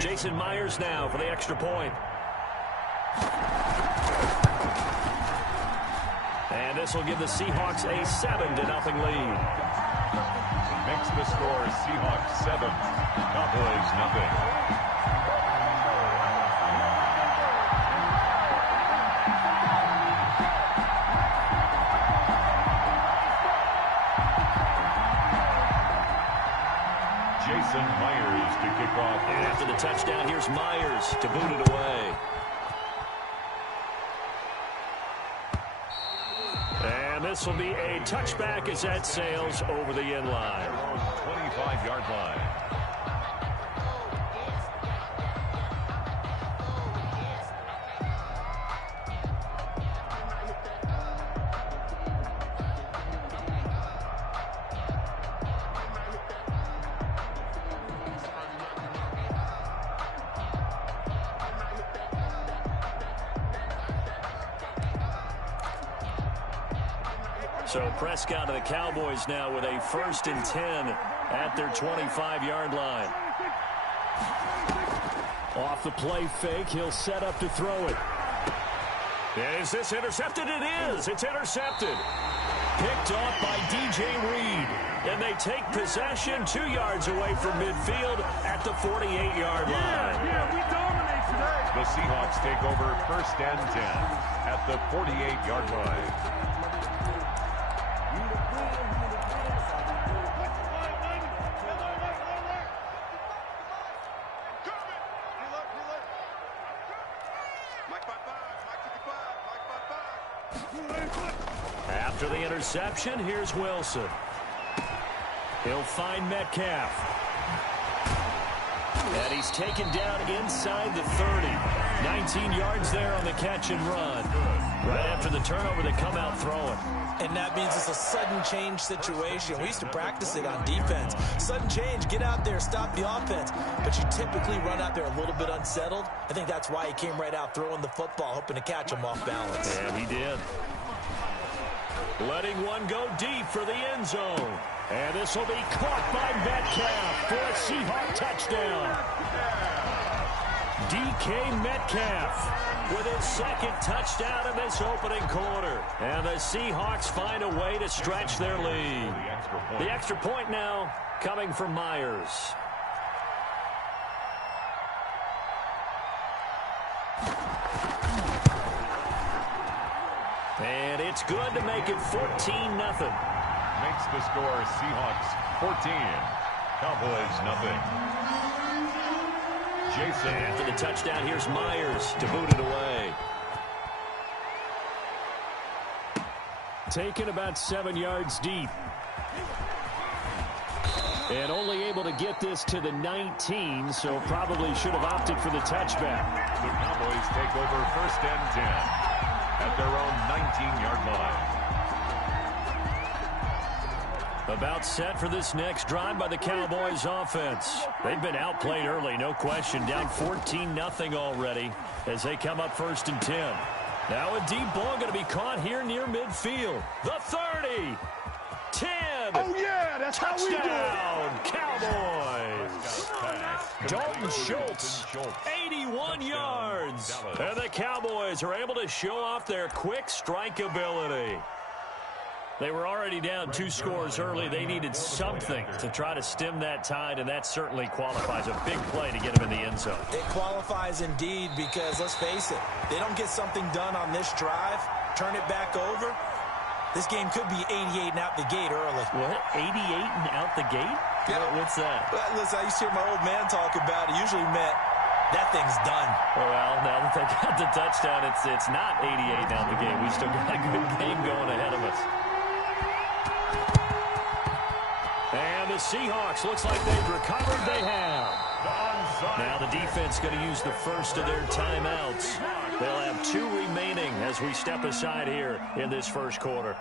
Jason Myers now for the extra point. And this will give the Seahawks a 7-0 lead. Makes the score Seahawks 7, Cowboys nothing. Jason Myers to kick off. And after the touchdown, here's Myers to boot it away. And this will be a touchback as that sails over the end line. 25-yard line. So Prescott of the Cowboys now with a 1st and 10 at their 25-yard line. Off the play fake, he'll set up to throw it. Is this intercepted? It is. It's intercepted. Picked off by DJ Reed. And they take possession 2 yards away from midfield at the 48-yard line. Yeah, we dominate today. The Seahawks take over 1st and 10 at the 48-yard line. After the interception, here's Wilson. He'll find Metcalf. And he's taken down inside the 30. 19 yards there on the catch and run. Right after the turnover, they come out throwing. And that means it's a sudden change situation. We used to practice it on defense. Sudden change, get out there, stop the offense. But you typically run out there a little bit unsettled. I think that's why he came right out throwing the football, hoping to catch him off balance. And he did. Letting one go deep for the end zone. And this will be caught by Metcalf for a Seahawk touchdown. DK Metcalf with his 2nd touchdown in this opening quarter. And the Seahawks find a way to stretch their lead. The extra point now coming from Myers. And it's good to make it 14-0. Makes the score Seahawks 14, Cowboys nothing. Jason. After the touchdown, here's Myers to boot it away. Taken about 7 yards deep. And only able to get this to the 19, so probably should have opted for the touchback. The Cowboys take over 1st and 10 at their own 19-yard line. About set for this next drive by the Cowboys offense. They've been outplayed early, no question. Down 14-0 already as they come up 1st and 10. Now a deep ball going to be caught here near midfield. The 30. 10. Oh, yeah, that's touchdown, how we do it. Cowboys. Dalton Schultz, 81 yards. And the Cowboys are able to show off their quick strike ability. They were already down 2 scores early. They needed something to try to stem that tide, and that certainly qualifies. A big play to get them in the end zone. It qualifies indeed because, let's face it, they don't get something done on this drive, turn it back over, this game could be 88 and out the gate early. What? 88 and out the gate? Yeah. What's that? Well, listen, I used to hear my old man talk about it. Usually meant that thing's done. Well, now that they got the touchdown, it's not 88 and out the gate. We still got a good game going ahead of us. And the Seahawks, looks like they've recovered. They have. Now the defense going to use the first of their timeouts. They'll have 2 remaining as we step aside here in this first quarter.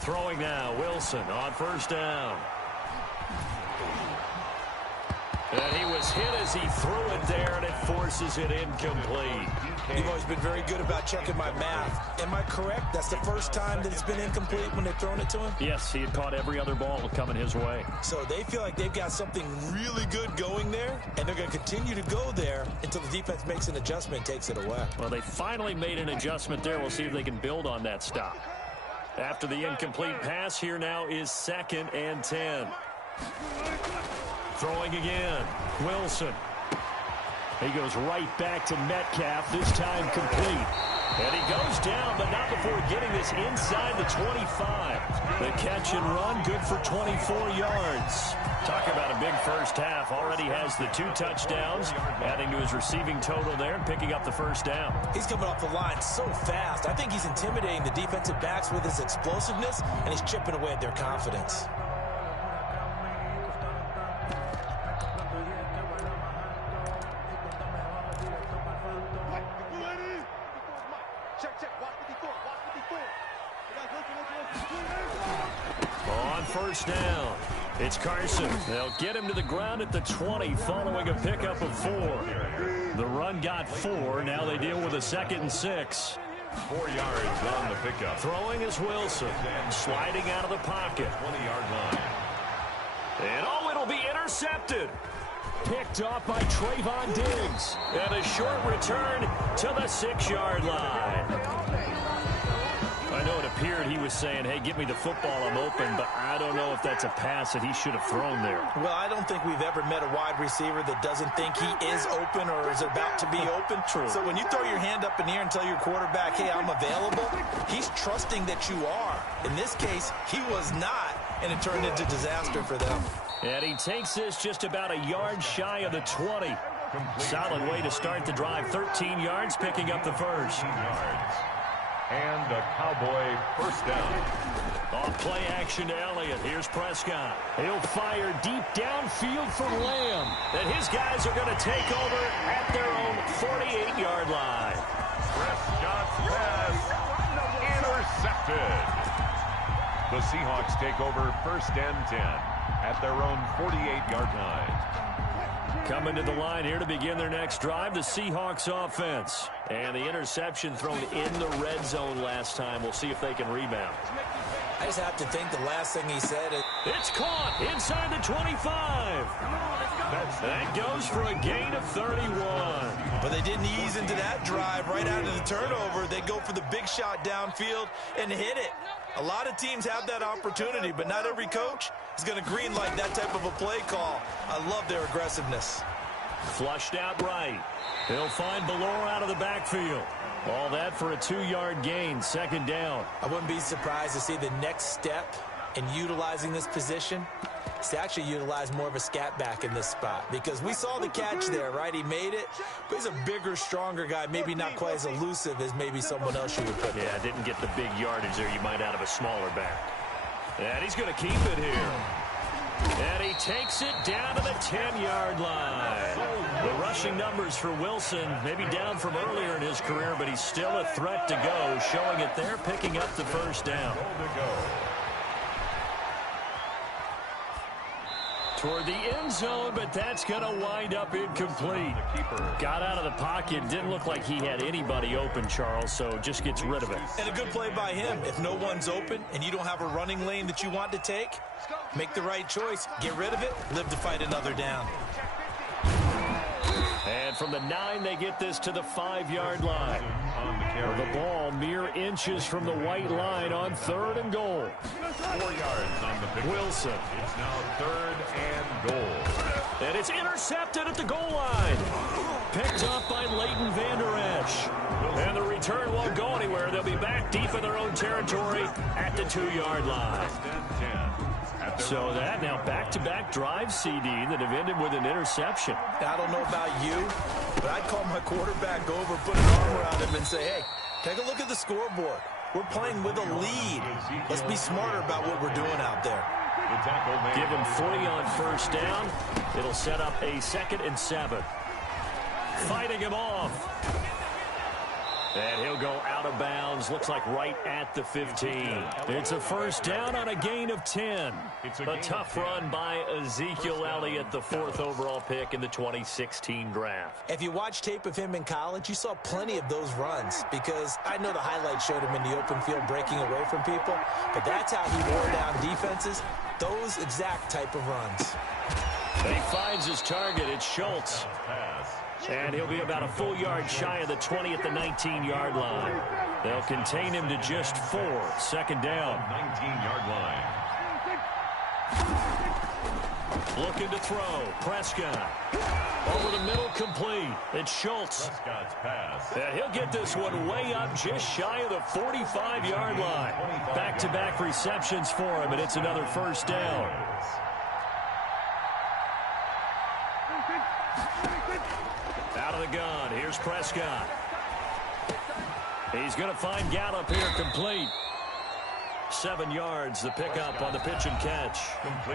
Throwing now, Wilson on 1st down. And he was hit as he threw it there, and it forces it incomplete. You've always been very good about checking my math. Am I correct? That's the first time that it's been incomplete when they've thrown it to him? Yes, he had caught every other ball coming his way. So they feel like they've got something really good going there, and they're going to continue to go there until the defense makes an adjustment and takes it away. Well, they finally made an adjustment there. We'll see if they can build on that stop. After the incomplete pass, here now is 2nd and 10. Throwing again. Wilson. He goes right back to Metcalf, this time complete. And he goes down, but not before getting this inside the 25. The catch and run, good for 24 yards. Talk about a big first half. Already has the 2 touchdowns, adding to his receiving total there and picking up the first down. He's coming off the line so fast. I think he's intimidating the defensive backs with his explosiveness, and he's chipping away at their confidence. On first down, it's Carson. They'll get him to the ground at the 20 following a pickup of 4. The run got 4. Now they deal with a 2nd and 6. 4 yards on the pickup. Throwing is Wilson. Sliding out of the pocket. 20-yard line. And it'll be intercepted. Picked off by Trayvon Diggs. And a short return to the 6-yard line. I know it appeared he was saying, hey, give me the football, I'm open, but I don't know if that's a pass that he should have thrown there. Well, I don't think we've ever met a wide receiver that doesn't think he is open or is about to be open. True. So when you throw your hand up in the air and tell your quarterback, hey, I'm available, he's trusting that you are. In this case, he was not, and it turned into disaster for them. And he takes this just about a yard shy of the 20. Solid way to start the drive. 13 yards, picking up the first. And a Cowboy first down. Off play action to Elliott. Here's Prescott. He'll fire deep downfield for Lamb. And his guys are going to take over at their own 48-yard line. Prescott's pass intercepted. The Seahawks take over 1st and 10 at their own 48-yard line. Coming to the line here to begin their next drive, the Seahawks offense. And the interception thrown in the red zone last time. We'll see if they can rebound. I just have to think the last thing he said is... It's caught inside the 25. That goes for a gain of 31. But they didn't ease into that drive right out of the turnover. They go for the big shot downfield and hit it. A lot of teams have that opportunity, but not every coach is going to greenlight that type of a play call. I love their aggressiveness. Flushed out right. They'll find Ballore out of the backfield. All that for a 2-yard gain, 2nd down. I wouldn't be surprised to see the next step in utilizing this position is to actually utilize more of a scat back in this spot, because we saw the catch there, right? He made it, but he's a bigger, stronger guy, maybe not quite as elusive as maybe someone else you would put there. Yeah, didn't get the big yardage there you might out of a smaller back. And he's going to keep it here. And he takes it down to the 10-yard line. The rushing numbers for Wilson, maybe down from earlier in his career, but he's still a threat to go, showing it there, picking up the first down. Toward the end zone, but that's going to wind up incomplete. Got out of the pocket. Didn't look like he had anybody open, Charles, so just gets rid of it. And a good play by him. If no one's open and you don't have a running lane that you want to take, make the right choice. Get rid of it. Live to fight another down. And from the 9, they get this to the 5-yard line. The ball mere inches from the white line on 3rd and goal. 4 yards on the pick. Wilson. It's now 3rd and goal. And it's intercepted at the goal line. Picked up by Leighton Vander Esch. And the return won't go anywhere. They'll be back deep in their own territory at the 2-yard line. So that now back-to-back drive CD that have ended with an interception. I don't know about you, but I'd call my quarterback over, put an arm around him and say, hey, take a look at the scoreboard. We're playing with a lead. Let's be smarter about what we're doing out there. Give him 3 on first down. It'll set up a 2nd and 7. Fighting him off. And he'll go out of bounds, looks like right at the 15. It's a first down on a gain of 10. A tough run by Ezekiel Elliott, the 4th overall pick in the 2016 draft. If you watch tape of him in college, you saw plenty of those runs, because I know the highlights showed him in the open field breaking away from people, but that's how he wore down defenses, those exact type of runs. And he finds his target. It's Schultz. And he'll be about a full yard shy of the 20 at the 19-yard line. They'll contain him to just 4. Second down. 19-yard line. Looking to throw. Prescott. Over the middle, complete. It's Schultz. Prescott's pass. And he'll get this one way up just shy of the 45-yard line. Back-to-back receptions for him, and it's another first down. Out of the gun. Here's Prescott. He's going to find Gallup here, complete. 7 yards, the pickup on the pitch and catch.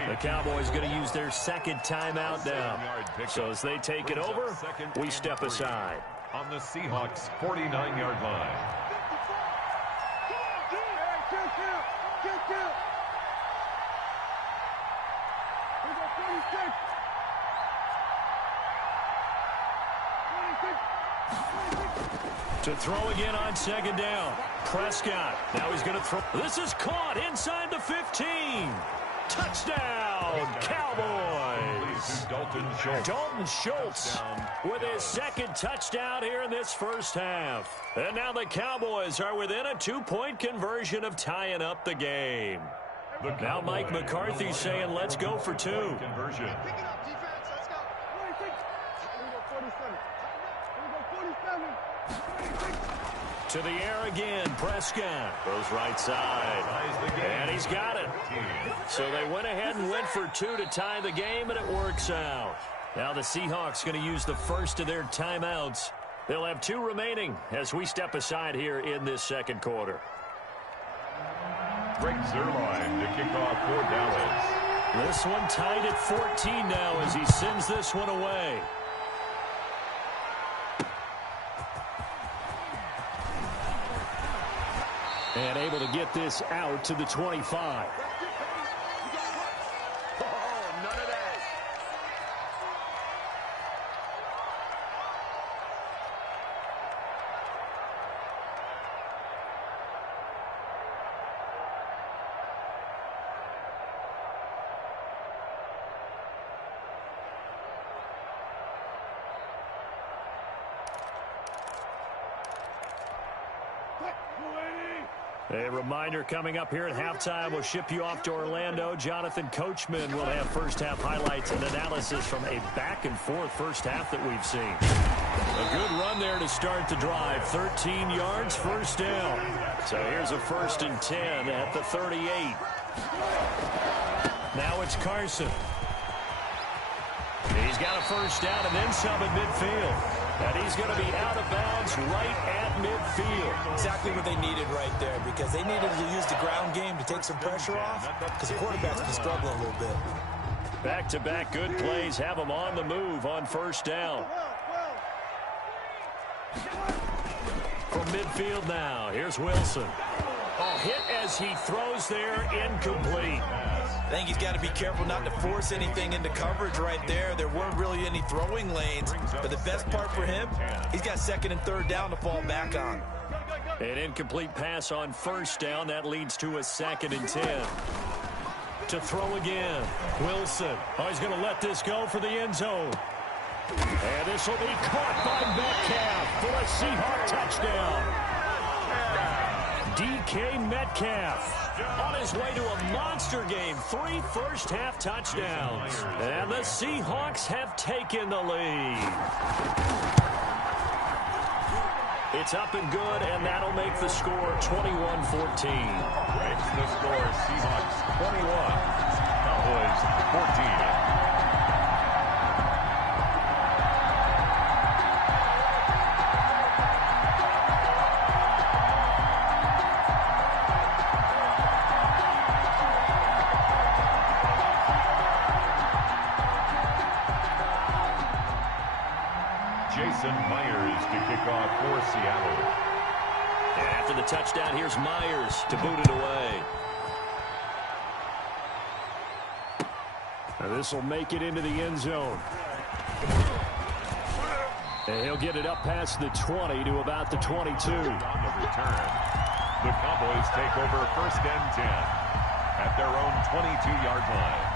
The Cowboys going to use their second timeout now. So as they take it over, we step aside. On the Seahawks' 49-yard line. To throw again on second down. Prescott. Now he's going to throw. This is caught inside the 15. Touchdown, Cowboys. Dalton Schultz with his second touchdown here in this first half. And now the Cowboys are within a 2-point conversion of tying up the game. Now Mike McCarthy saying, let's go for 2. Conversion. To the air again, Prescott goes right side, and he's got it. So they went ahead and went for 2 to tie the game, and it works out. Now the Seahawks going to use the first of their timeouts. They'll have 2 remaining as we step aside here in this second quarter. Greg Zuerlein to kick off for Dallas. This one tied at 14 now as he sends this one away. And able to get this out to the 25. Oh, none of that. A reminder coming up here at halftime, we'll ship you off to Orlando. Jonathan Coachman will have first-half highlights and analysis from a back-and-forth first half that we've seen. A good run there to start the drive. 13 yards, first down. So here's a 1st and 10 at the 38. Now it's Carson. He's got a first down and then some at midfield. And he's going to be out of bounds right at midfield. Exactly what they needed right there, because they needed to use the ground game to take some pressure off, because the quarterback's been struggling a little bit. Back-to-back good plays have them on the move on first down. From midfield now, here's Wilson. Hit as he throws there, incomplete. I think he's got to be careful not to force anything into coverage right there. There weren't really any throwing lanes, but the best part for him, he's got 2nd and 3rd down to fall back on. An incomplete pass on first down. That leads to a 2nd and 10. To throw again, Wilson. He's going to let this go for the end zone. And this will be caught by Metcalf for a Seahawk touchdown. DK Metcalf on his way to a monster game. 3 first-half touchdowns. And the Seahawks have taken the lead. It's up and good, and that'll make the score 21-14. Makes the score Seahawks 21, Cowboys 14. Jason Myers to kick off for Seattle. after the touchdown. Here's Myers to boot it away. And this will make it into the end zone. And he'll get it up past the 20 to about the 22. On the return, the Cowboys take over first and 10 at their own 22-yard line.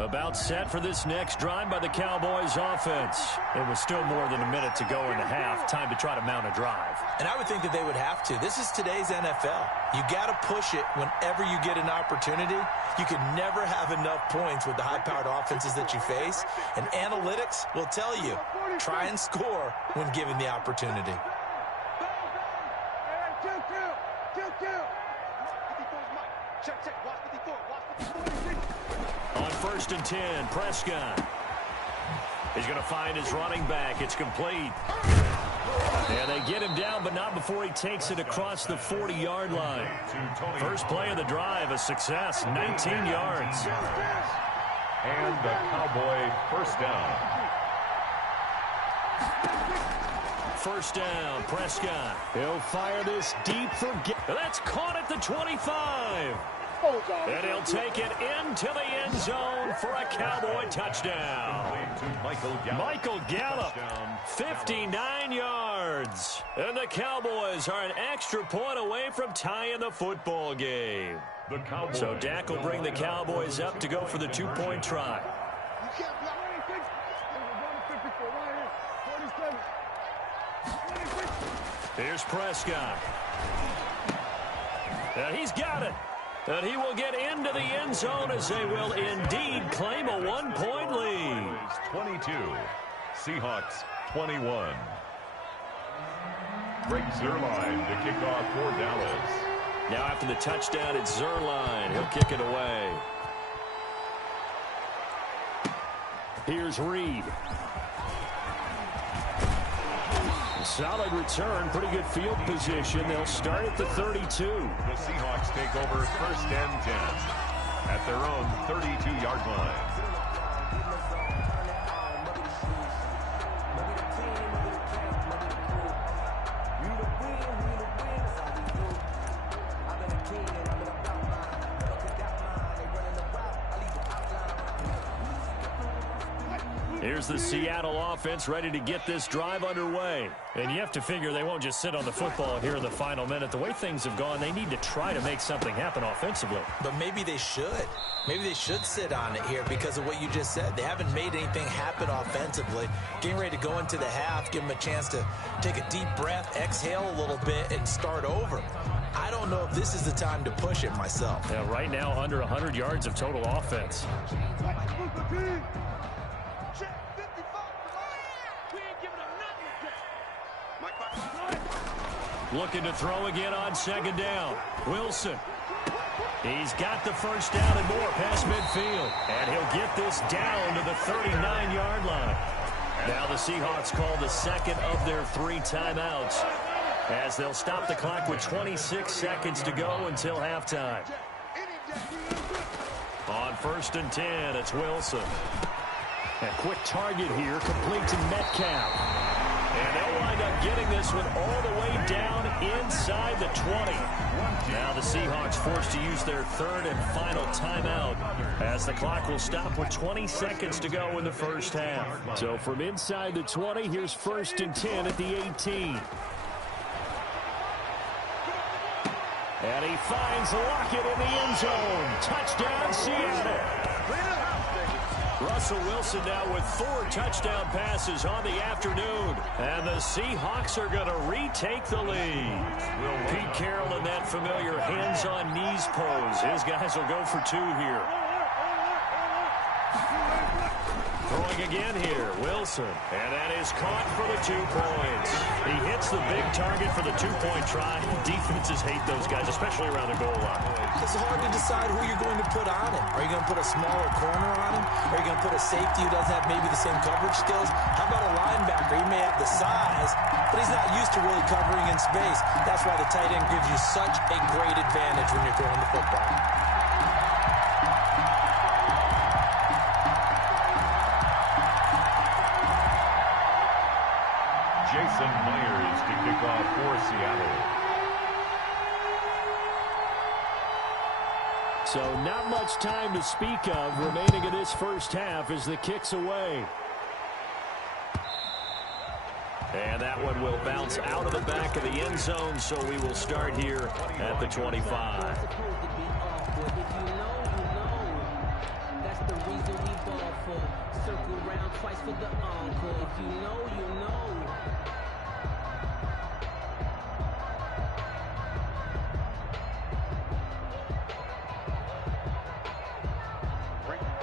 About set for this next drive by the Cowboys offense. It was still more than a minute to go in the half. Time to try to mount a drive. And I would think that they would have to. This is today's NFL. You got to push it whenever you get an opportunity. You can never have enough points with the high-powered offenses that you face. And analytics will tell you, try and score when given the opportunity. On first and 10, Prescott. He's going to find his running back. It's complete. And they get him down, but not before he takes it across the 40-yard line. First play of the drive, a success, 19 yards. And the Cowboy first down. First down, Prescott. He'll fire this deep for... That's caught at the 25. And he'll take it into the end zone for a Cowboy touchdown. Michael Gallup, 59 yards. And the Cowboys are an extra point away from tying the football game. So Dak will bring the Cowboys up to go for the two-point try. Here's Prescott. And he's got it. And he will get into the end zone as they will indeed claim a one-point lead. 22, Seahawks 21. Greg Zuerlein to kick off for Dallas. Now after the touchdown, it's Zuerlein. He'll kick it away. Here's Reed. Solid return, pretty good field position. They'll start at the 32. The Seahawks take over first and 10 at their own 32-yard line. Here's the Seattle offense ready to get this drive underway. And you have to figure they won't just sit on the football here in the final minute. The way things have gone, they need to try to make something happen offensively. But maybe they should. Maybe they should sit on it here because of what you just said. They haven't made anything happen offensively. Getting ready to go into the half, give them a chance to take a deep breath, exhale a little bit, and start over. I don't know if this is the time to push it myself. Yeah, right now, under 100 yards of total offense. Looking to throw again on second down. Wilson. He's got the first down and more past midfield. And he'll get this down to the 39-yard line. Now the Seahawks call the second of their 3 timeouts as they'll stop the clock with 26 seconds to go until halftime. On first and 10, it's Wilson. A quick target here, complete to Metcalf. And they'll wind up getting this one all the way down inside the 20. Now the Seahawks forced to use their third and final timeout as the clock will stop with 20 seconds to go in the first half. So from inside the 20, here's first and 10 at the 18. And he finds Lockett in the end zone. Touchdown, Seattle. Russell Wilson now with 4 touchdown passes on the afternoon. And the Seahawks are going to retake the lead. Pete Carroll in that familiar hands-on-knees pose. His guys will go for 2 here. Throwing again here, Wilson. And that is caught for the 2 points. He hits the big target for the 2-point try. Defenses hate those guys, especially around the goal line. It's hard to decide who you're going to put on him. Are you going to put a smaller corner on him? Are you going to put a safety who doesn't have maybe the same coverage skills? How about a linebacker? He may have the size, but he's not used to really covering in space. That's why the tight end gives you such a great advantage when you're throwing the football. Jason Myers to kick off for Seattle. So not much time to speak of remaining in this first half as the kick's away. And that one will bounce out of the back of the end zone, so we will start here at the 25.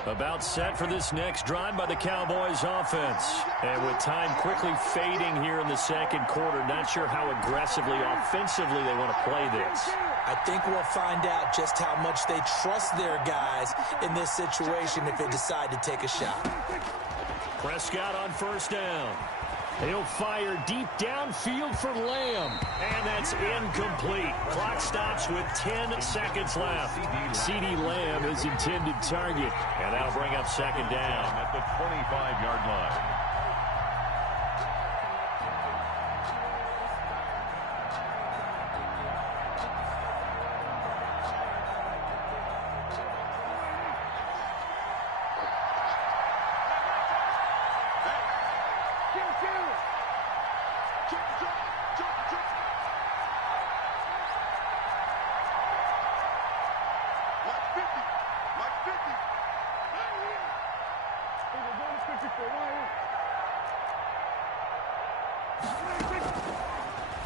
About set for this next drive by the Cowboys offense. And with time quickly fading here in the second quarter, not sure how aggressively, offensively they want to play this. I think we'll find out just how much they trust their guys in this situation if they decide to take a shot. Prescott on first down. He'll fire deep downfield for Lamb. And that's incomplete. Clock stops with 10 seconds left. CeeDee Lamb is intended target. And that'll bring up second down at the 25-yard line.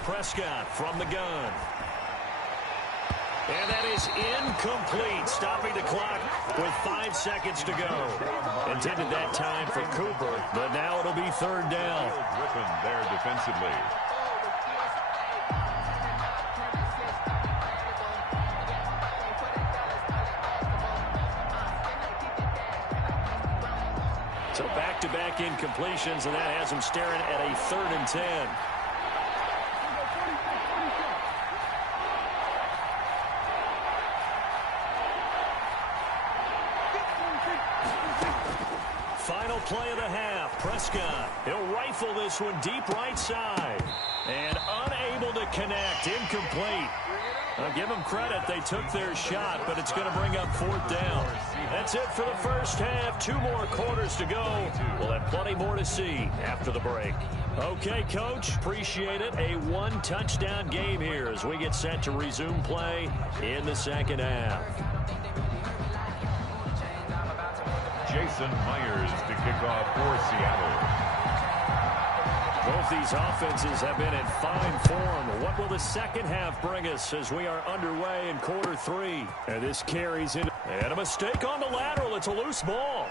Prescott from the gun. And that is incomplete, stopping the clock with 5 seconds to go. Intended that time for Cooper, but now it'll be third down. Griffin there defensively. So back-to-back incompletions, and that has them staring at a 3rd and 10. Final play of the half. Prescott, he'll rifle this one deep right side. And unable to connect. Incomplete. I'll give them credit. They took their shot, but it's going to bring up 4th down. That's it for the first half. 2 more quarters to go. We'll have plenty more to see after the break. Okay, Coach, appreciate it. A 1-touchdown game here as we get set to resume play in the second half. Jason Myers to kick off for Seattle. Both these offenses have been in fine form. What will the second half bring us as we are underway in quarter 3? And this carries in. And a mistake on the lateral. It's a loose ball.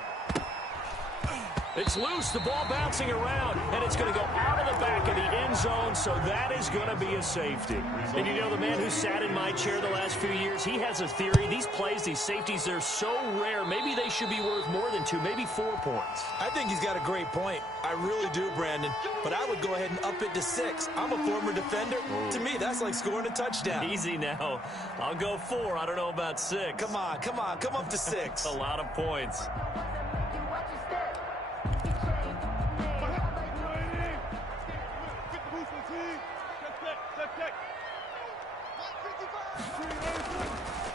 It's loose, the ball bouncing around, and it's going to go out of the back of the end zone, so that is going to be a safety. And you know, the man who sat in my chair the last few years, he has a theory. These plays, these safeties, they're so rare. Maybe they should be worth more than 2, maybe 4 points. I think he's got a great point. I really do, Brandon. But I would go ahead and up it to 6. I'm a former defender. To me, that's like scoring a touchdown. Easy now. I'll go 4. I don't know about 6. Come on. Come up to 6. A lot of points.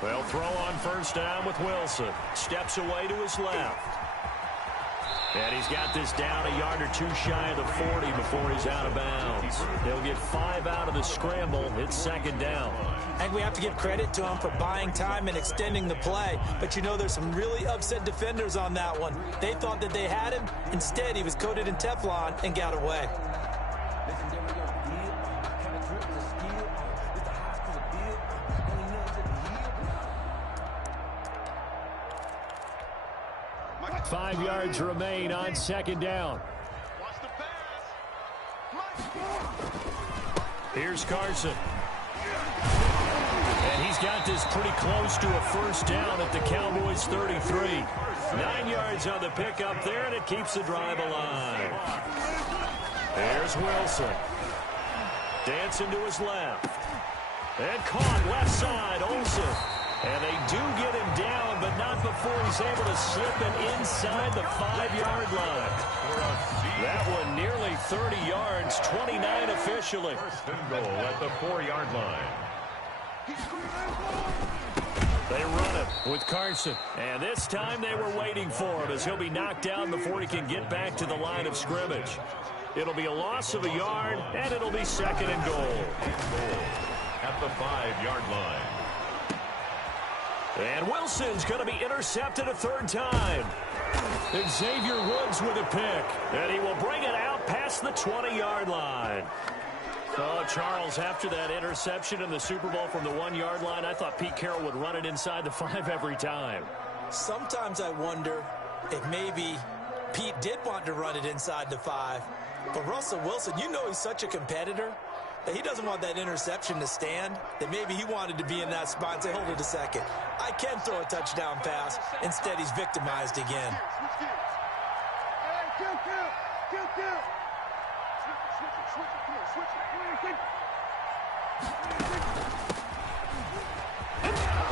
They'll throw on first down with Wilson. Steps away to his left. And he's got this down a yard or 2 shy of the 40 before he's out of bounds. He'll get 5 out of the scramble. It's second down. I think we have to give credit to him for buying time and extending the play. But you know, there's some really upset defenders on that one. They thought that they had him. Instead, he was coated in Teflon and got away. 5 yards remain on second down. Here's Carson. And he's got this pretty close to a first down at the Cowboys' 33. 9 yards on the pickup there, and it keeps the drive alive. There's Wilson. Dancing to his left. And caught left side, Olsen. And they do get him down, but not before he's able to slip it inside the 5-yard line. That one nearly 30 yards, 29 officially. First and goal at the 4-yard line. They run it with Carson. And this time they were waiting for him as he'll be knocked down before he can get back to the line of scrimmage. It'll be a loss of a yard, and it'll be second and goal. At the 5-yard line. And Wilson's going to be intercepted a third time. Xavier Woods with a pick. And he will bring it out past the 20-yard line. Oh, Charles, after that interception in the Super Bowl from the 1-yard line, I thought Pete Carroll would run it inside the 5 every time. Sometimes I wonder if maybe Pete did want to run it inside the 5. But Russell Wilson, you know he's such a competitor that he doesn't want that interception to stand, that maybe he wanted to be in that spot and say, hold it a second. I can throw a touchdown pass. Instead, he's victimized again.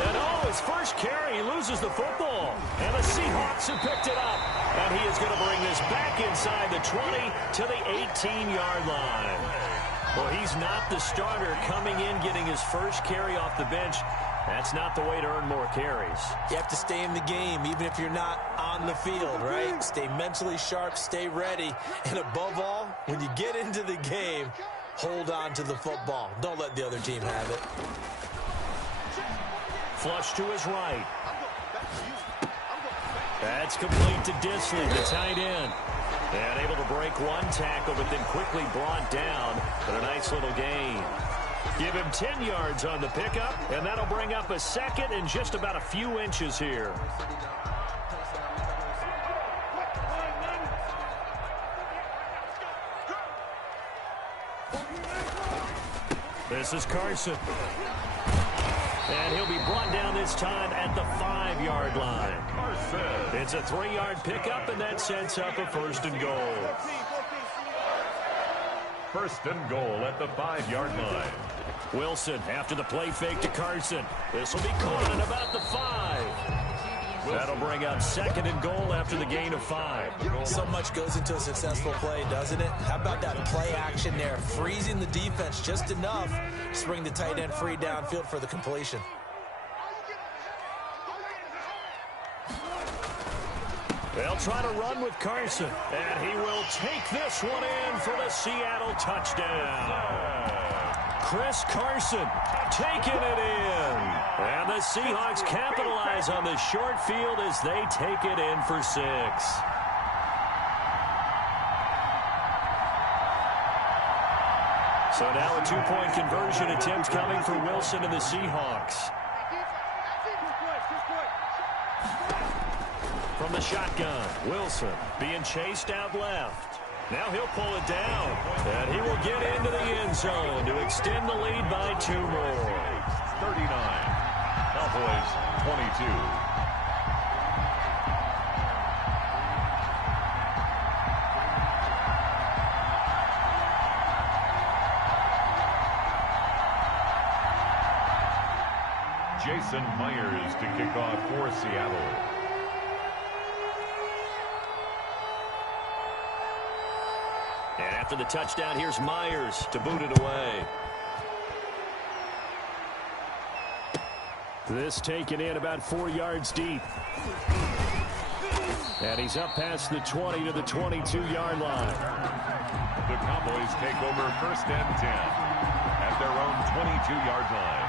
And his first carry, he loses the football. And the Seahawks have picked it up. And he is going to bring this back inside the 20 to the 18-yard line. Well, he's not the starter coming in, getting his first carry off the bench. That's not the way to earn more carries. You have to stay in the game, even if you're not on the field, right? Stay mentally sharp, stay ready. And above all, when you get into the game, hold on to the football. Don't let the other team have it. Flush to his right. That's complete to Disley, the tight end. And able to break one tackle, but then quickly brought down. But a nice little gain. Give him 10 yards on the pickup, and that'll bring up a second and just about a few inches here. This is Carson. And he'll be brought down this time at the 5-yard line. It's a 3-yard pickup, and that sets up a first and goal. First and goal at the 5-yard line. Wilson after the play fake to Carson. This will be caught at about the 5. That'll bring up second and goal after the gain of 5. So much goes into a successful play, doesn't it? How about that play action there? Freezing the defense just enough to bring the tight end free downfield for the completion. They'll try to run with Carson. And he will take this one in for the Seattle touchdown. Chris Carson taking it in. And the Seahawks capitalize on the short field as they take it in for 6. So now a 2-point conversion attempt coming for Wilson and the Seahawks. From the shotgun, Wilson being chased out left. Now he'll pull it down, and he will get into the end zone to extend the lead by 2 more. 39, Cowboys 22. Jason Myers to kick off for Seattle. And after the touchdown, here's Myers to boot it away. This taken in about 4 yards deep. And he's up past the 20 to the 22-yard line. The Cowboys take over first and 10 at their own 22-yard line.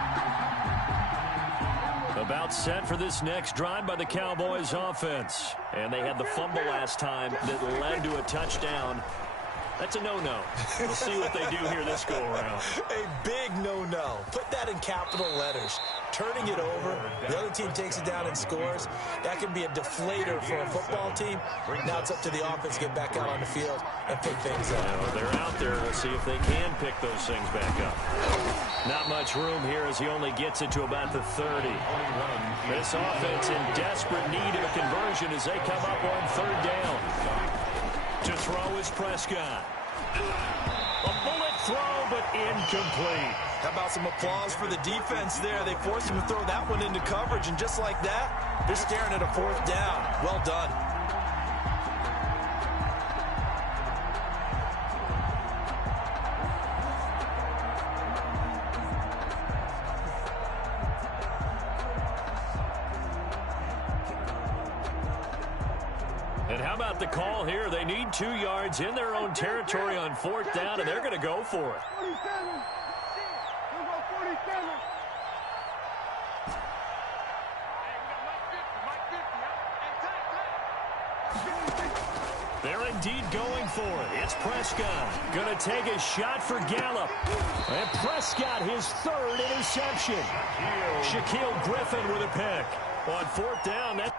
About set for this next drive by the Cowboys offense. And they had the fumble last time that led to a touchdown. That's a no-no. We'll see what they do here this go-around. A big no-no. Put that in capital letters. Turning it over, the other team takes it down and scores. That can be a deflator for a football team. Now it's up to the offense to get back out on the field and pick things up. Now, they're out there. We'll see if they can pick those things back up. Not much room here as he only gets it to about the 30. This offense in desperate need of a conversion as they come up on third down. To throw is Prescott. A bullet throw, but incomplete. How about some applause for the defense there? They forced him to throw that one into coverage, and just like that, they're staring at a 4th down. Well done. And how about the call here? They need 2 yards in their own territory on 4th down, and they're going to go for it. 47. They're indeed going for it. It's Prescott. Going to take a shot for Gallup. And Prescott, his 3rd interception. Shaquille Griffin with a pick. On 4th down, that...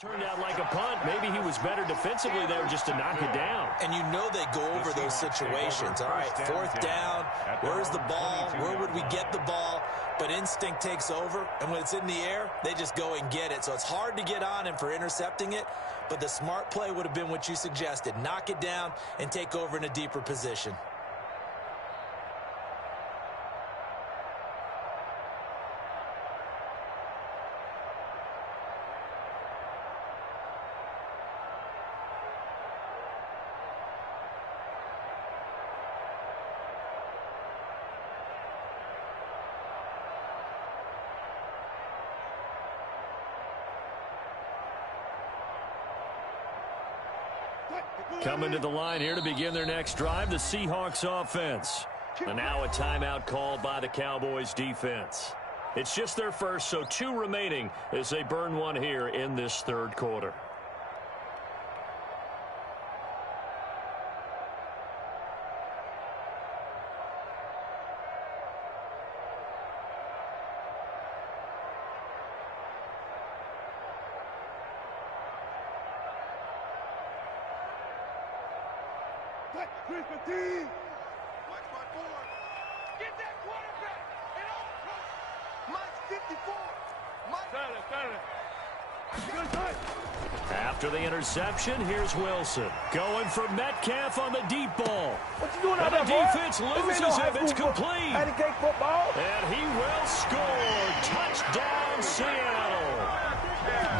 Turned out like a punt. Maybe he was better defensively there just to knock it down. And you know they go over those situations. All right, 4th down. Where's the ball? Where would we get the ball? But instinct takes over, and when it's in the air, they just go and get it. So it's hard to get on him for intercepting it, but the smart play would have been what you suggested. Knock it down and take over in a deeper position. Coming to the line here to begin their next drive, the Seahawks offense. And now a timeout called by the Cowboys defense. It's just their first, so 2 remaining as they burn one here in this 3rd quarter. Watch my board. Get that quarterback. And all Mike's 54. After the interception, here's Wilson. Going for Metcalf on the deep ball. What you doing out And the there, defense boy? loses if it's complete. Cake football. And he will score. Touchdown, Seattle.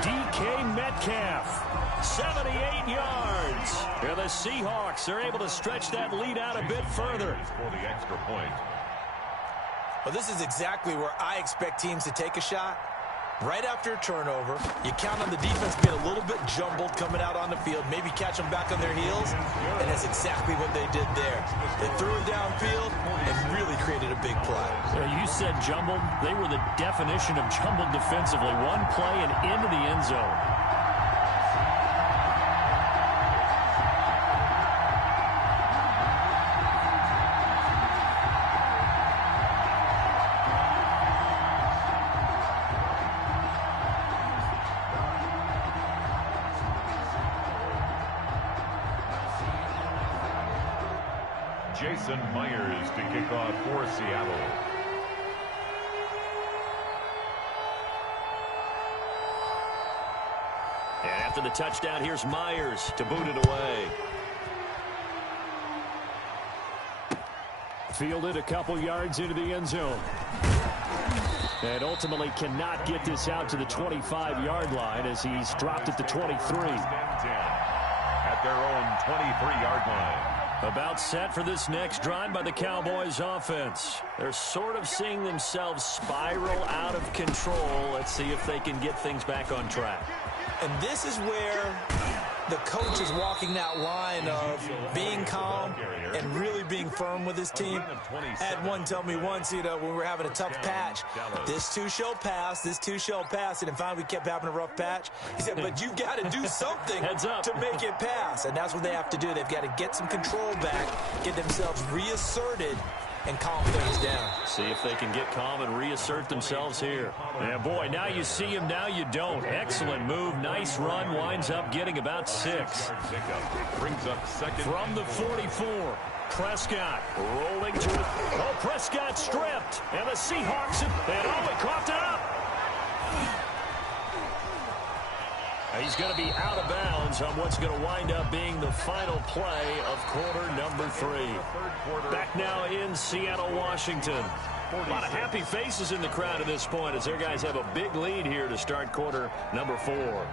DK Metcalf. 78 yards. And the Seahawks are able to stretch that lead out a bit further. For the extra point. Well, this is exactly where I expect teams to take a shot. Right after a turnover, you count on the defense being a little bit jumbled coming out on the field, maybe catch them back on their heels, and that's exactly what they did there. They threw it downfield and really created a big play. You said jumbled. They were the definition of jumbled defensively. One play and into the end zone. Jason Myers to kick off for Seattle. And after the touchdown, here's Myers to boot it away. Fielded a couple yards into the end zone. And ultimately cannot get this out to the 25-yard line as he's dropped at the 23. At their own 23-yard line. About set for this next drive by the Cowboys offense. They're sort of seeing themselves spiral out of control. Let's see if they can get things back on track. And this is where the coach is walking that line of being calm and really being firm with his team. I had one tell me once, when we were having a tough patch, this too shall pass, this too shall pass. And finally we kept having a rough patch. He said, but you've got to do something to make it pass. And that's what they have to do. They've got to get some control back, get themselves reasserted, and calm things down. See if they can get calm and reassert themselves here. Yeah, boy, now you see him, now you don't. Excellent move, nice run, winds up getting about 6. Brings up second. From the 44, Prescott rolling to it. Oh, Prescott stripped. And the Seahawks, and he coughed it up. He's going to be out of bounds on what's going to wind up being the final play of quarter number 3. Back now in Seattle, Washington. A lot of happy faces in the crowd at this point as their guys have a big lead here to start quarter number 4.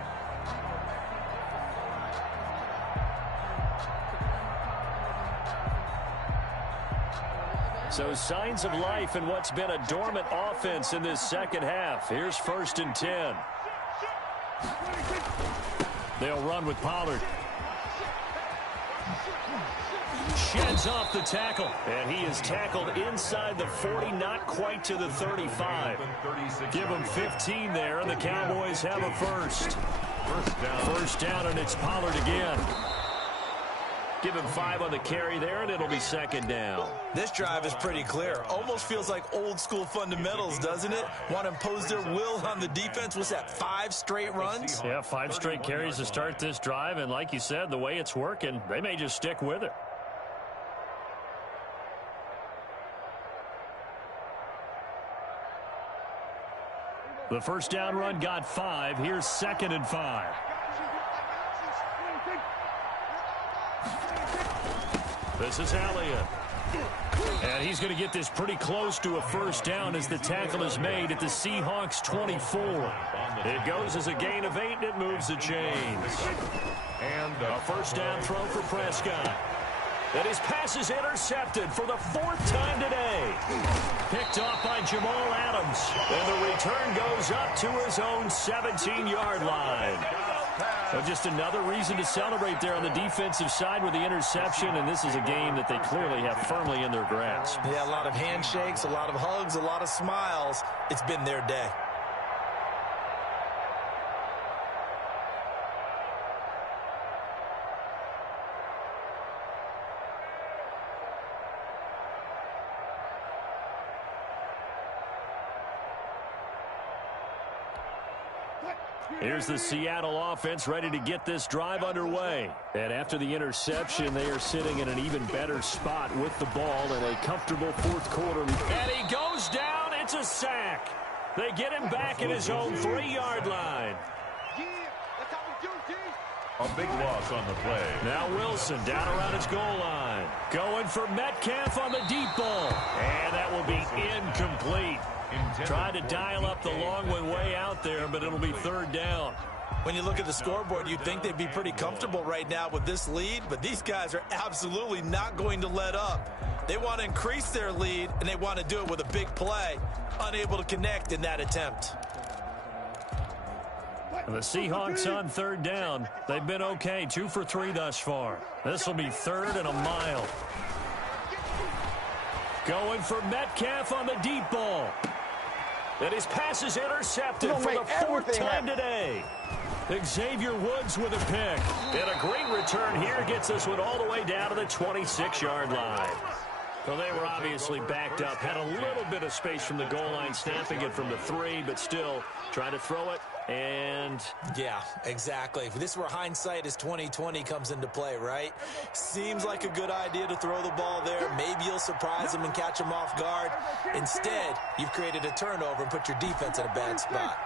So signs of life in what's been a dormant offense in this second half. Here's 1st and 10. They'll run with Pollard. Sheds off the tackle. And he is tackled inside the 40, not quite to the 35. Give him 15 there, and the Cowboys have a first. First down, and it's Pollard again. Give him 5 on the carry there, and it'll be 2nd down. This drive is pretty clear. Almost feels like old school fundamentals, doesn't it? Want to impose their will on the defense. Was that 5 straight runs? Yeah, 5 straight carries to start this drive, and like you said, the way it's working, they may just stick with it. The first down run got 5. Here's 2nd and 5. This is Elliott. And he's going to get this pretty close to a first down as the tackle is made at the Seahawks 24. It goes as a gain of 8, and it moves the chains. And a first down throw for Prescott. And his pass is intercepted for the 4th time today. Picked off by Jamal Adams. And the return goes up to his own 17-yard line. So just another reason to celebrate there on the defensive side with the interception, and this is a game that they clearly have firmly in their grasp. Yeah, a lot of handshakes, a lot of hugs, a lot of smiles. It's been their day. Here's the Seattle offense ready to get this drive underway. And after the interception, they are sitting in an even better spot with the ball in a comfortable 4th quarter. And he goes down. It's a sack. They get him back at his own 3-yard line. A big loss on the play. Now Wilson down around his goal line. Going for Metcalf on the deep ball. And that will be incomplete. Tried to dial up the long one way out there, but it'll be 3rd down. When you look at the scoreboard, you'd think they'd be pretty comfortable right now with this lead, but these guys are absolutely not going to let up. They want to increase their lead, and they want to do it with a big play. Unable to connect in that attempt. And the Seahawks on 3rd down. They've been okay, 2 for 3 thus far. This will be 3rd and a mile. Going for Metcalf on the deep ball. And his pass is intercepted for the 4th time today. Xavier Woods with a pick. And a great return here gets this one all the way down to the 26-yard line. Well, they were obviously backed up. Had a little bit of space from the goal line, snapping it from the 3, but still trying to throw it And yeah, exactly. If this were hindsight as 2020 comes into play, right? Seems like a good idea to throw the ball there. Maybe you'll surprise him and catch him off guard. Instead, you've created a turnover and put your defense in a bad spot.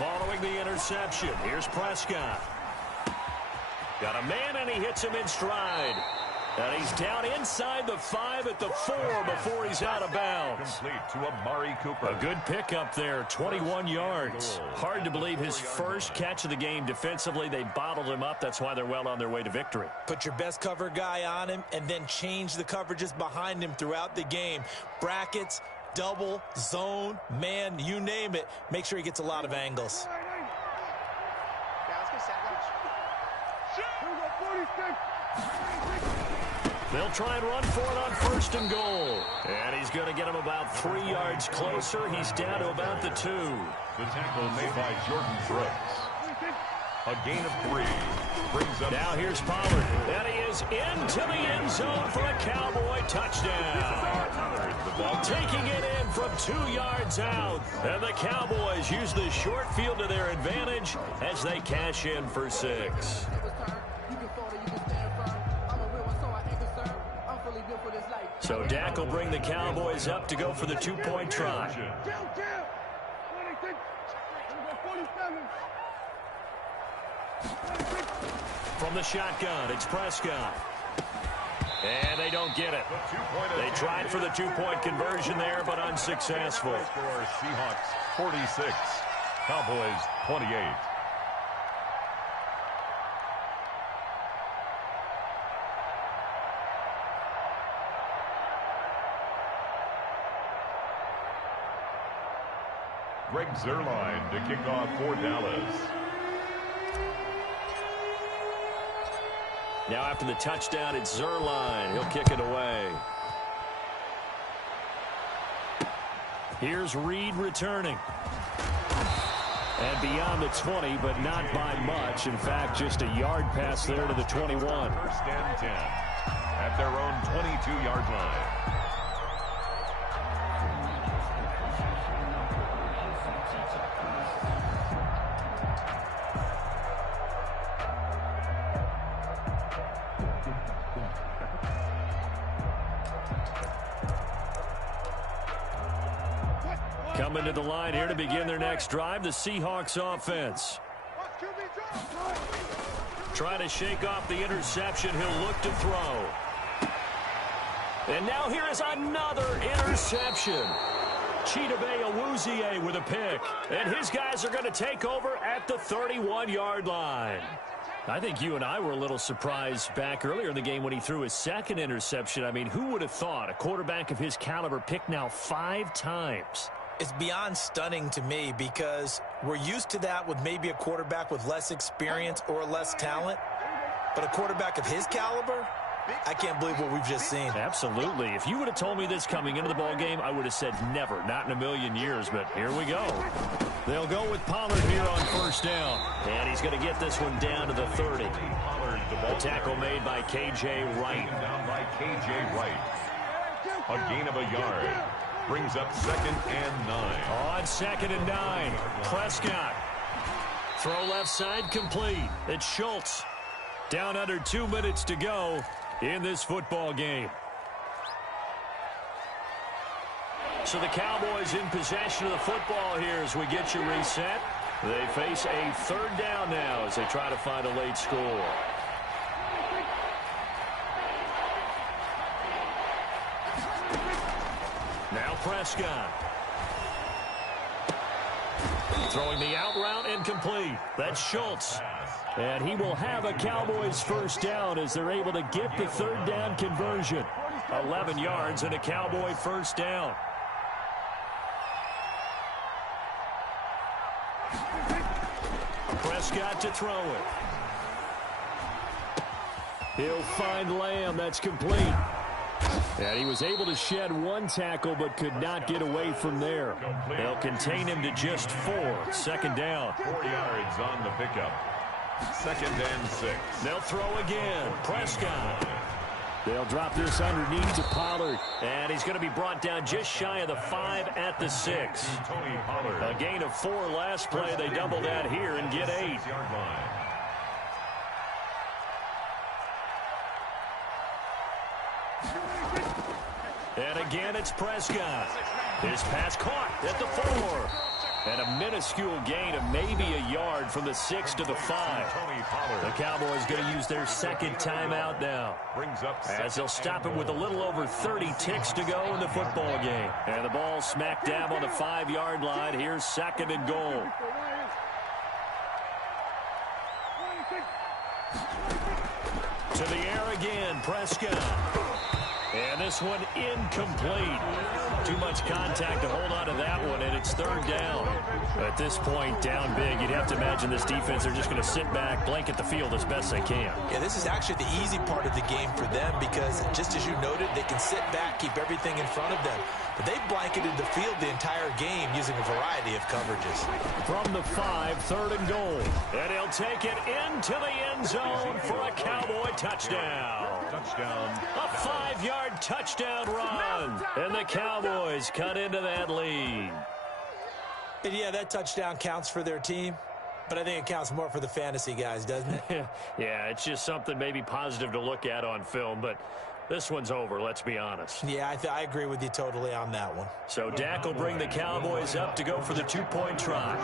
following the interception, here's Prescott. Got a man, and he hits him in stride. And he's down inside the 5 at the 4 before he's out of bounds. Complete to Amari Cooper. A good pickup there, 21 yards. Hard to believe his first catch of the game defensively. They bottled him up. That's why they're well on their way to victory. Put your best cover guy on him and then change the coverages behind him throughout the game. Brackets, double, zone, man, you name it. Make sure he gets a lot of angles. They'll try and run for it on 1st and goal. And he's going to get him about 3 yards closer. He's down to about the 2. The tackle made by Jordan Brooks. A gain of 3. Brings up. Now here's Pollard. And he is into the end zone for a Cowboy touchdown. Taking it in from 2 yards out. And the Cowboys use the short field to their advantage as they cash in for 6. So Dak will bring the Cowboys up to go for the 2-point try. From the shotgun, it's Prescott. And they don't get it. They tried for the 2-point conversion there, but unsuccessful. Score Seahawks 46, Cowboys 28. Greg Zuerlein to kick off for Dallas. Now after the touchdown, it's Zuerlein. He'll kick it away. Here's Reed returning. And beyond the 20, but not by much. In fact, just a yard pass there to the 21. 1st and 10 at their own 22-yard line. Coming to the line here to begin their next drive, the Seahawks offense. Trying to shake off the interception. He'll look to throw. And now here is another interception. Chidobe Awuzie with a pick. And his guys are going to take over at the 31-yard line. I think you and I were a little surprised back earlier in the game when he threw his 2nd interception. I mean, who would have thought a quarterback of his caliber picked now 5 times? It's beyond stunning to me because we're used to that with maybe a quarterback with less experience or less talent. But a quarterback of his caliber, I can't believe what we've just seen. Absolutely. If you would have told me this coming into the ballgame, I would have said never, not in a million years. But here we go. They'll go with Pollard here on 1st down. And he's going to get this one down to the 30. The tackle made by K.J. Wright. Down by K.J. Wright. A gain of a yard. Brings up 2nd and 9. On 2nd and 9, Prescott. Throw left side complete. It's Schultz. Down under 2 minutes to go in this football game. So the Cowboys in possession of the football here as we get you reset. They face a 3rd down now as they try to find a late score. Now Prescott. Throwing the out route incomplete. That's Schultz. And he will have a Cowboys 1st down as they're able to get the 3rd down conversion. 11 yards and a Cowboy 1st down. Prescott to throw it. He'll find Lamb. That's complete. And he was able to shed 1 tackle but could not get away from there. They'll contain him to just 4. 2nd down. 4 yards on the pickup. 2nd and 6. They'll throw again. Prescott. They'll drop this underneath to Pollard. And he's going to be brought down just shy of the 5 at the 6. Tony Pollard. A gain of 4 last play. They double that here and get 8. And again, it's Prescott. His pass caught at the 4. And a minuscule gain of maybe a yard from the 6 to the 5. The Cowboys going to use their second timeout now, as they'll stop it with a little over 30 ticks to go in the football game. And the ball smack dab on the 5-yard line. Here's 2nd and goal. To the air again, Prescott. And this one incomplete. Too much contact to hold on to that one, and it's 3rd down. At this point, down big, you'd have to imagine this defense are just going to sit back, blanket the field as best they can. Yeah, this is actually the easy part of the game for them because, just as you noted, they can sit back, keep everything in front of them. But they've blanketed the field the entire game using a variety of coverages. From the 5, 3rd and goal. And he'll take it into the end zone for a Cowboy touchdown. A 5-yard touchdown run. And the Cowboys cut into that lead. And yeah, that touchdown counts for their team, but I think it counts more for the fantasy guys, doesn't it? Yeah, it's just something maybe positive to look at on film, but this one's over, let's be honest. Yeah, I agree with you totally on that one. So Dak will bring the Cowboys up to go for the 2-point try.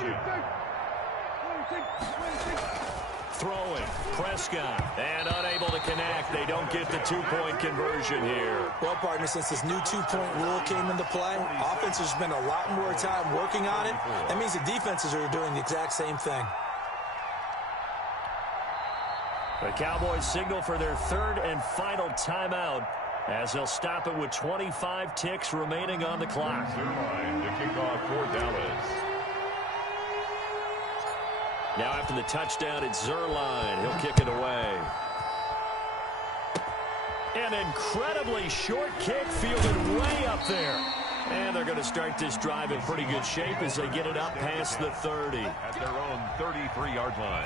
Throwing, Prescott, and unable to connect. They don't get the 2-point conversion here. Well, partner, since this new 2-point rule came into play, offenses spend a lot more time working on it. That means the defenses are doing the exact same thing. The Cowboys signal for their 3rd and final timeout, as they'll stop it with 25 ticks remaining on the clock. Zerline to kick off for Dallas. Now after the touchdown, it's Zerline. He'll kick it away. An incredibly short kick fielded way up there. And they're going to start this drive in pretty good shape as they get it up past the 30. At their own 33-yard line.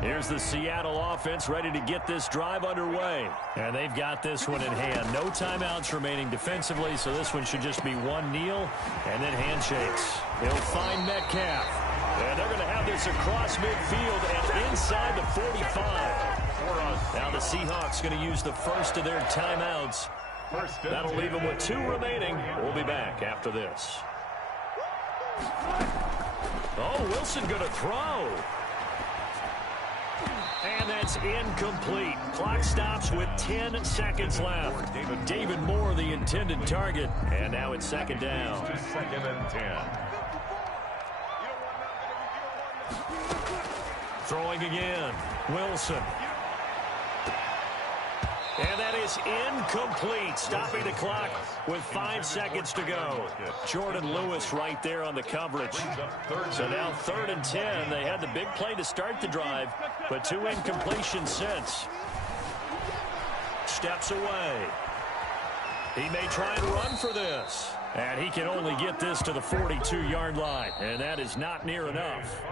Here's the Seattle offense ready to get this drive underway. And they've got this one in hand. No timeouts remaining defensively, so this one should just be one kneel and then handshakes. He'll find Metcalf. And they're going to have this across midfield and inside the 45. Now the Seahawks going to use the first of their timeouts. That'll leave them with 2 remaining. We'll be back after this. Oh, Wilson going to throw. And that's incomplete. Clock stops with 10 seconds left. David Moore, the intended target. And now it's 2nd down. 2nd and 10. Throwing again. Wilson. And that is incomplete, stopping the clock with 5 seconds to go. Jordan Lewis right there on the coverage. So now 3rd and 10. They had the big play to start the drive, but 2 incompletions since. Steps away. He may try and run for this. And he can only get this to the 42-yard line, and that is not near enough.